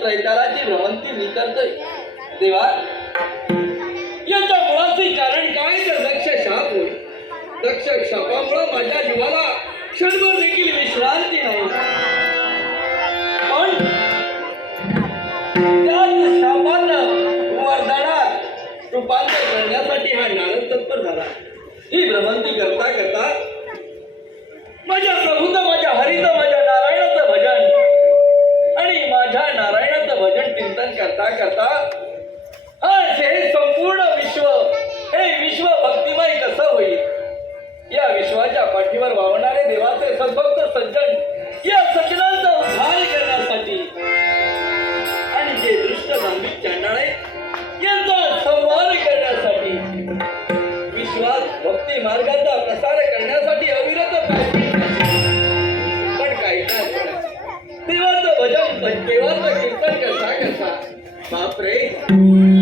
त्रैतालाची भ्रमंती मी करतोय देवा. याच्या मुळाचे कारण काय तर दक्ष शाप होय. दक्ष शापामुळे माझ्या जीवाला क्षणभर देखील विश्रांती नाही. पण त्याच शापानं वरदानात रूपांतर करण्यासाठी हा नारद तत्पर झाला. ही भ्रमंती करता करता माझ्या प्रभूचं, माझ्या हरीचं, माझ्या नारायणाचं भजन आणि माझ्या नारायणाचं भजन चिंतन करता करता आज हे संपूर्ण विश्व, हे विश्व भक्तिमय कसं होईल. या विश्वाच्या पाठीवर वावणारे देवाचे सद्भक्त सज्जन, या सज्जनांचा उद्धार करण्यासाठी आणि जे दुष्ट धार्मिक चांडाळ आहेत यांचा संहार करण्यासाठी, विश्वास भक्ती मार्गाचा प्रसार करण्यासाठी अविरत पाहिजे. पण काय देवाचं भजन, देवाचं कीर्तन करता करता बापरे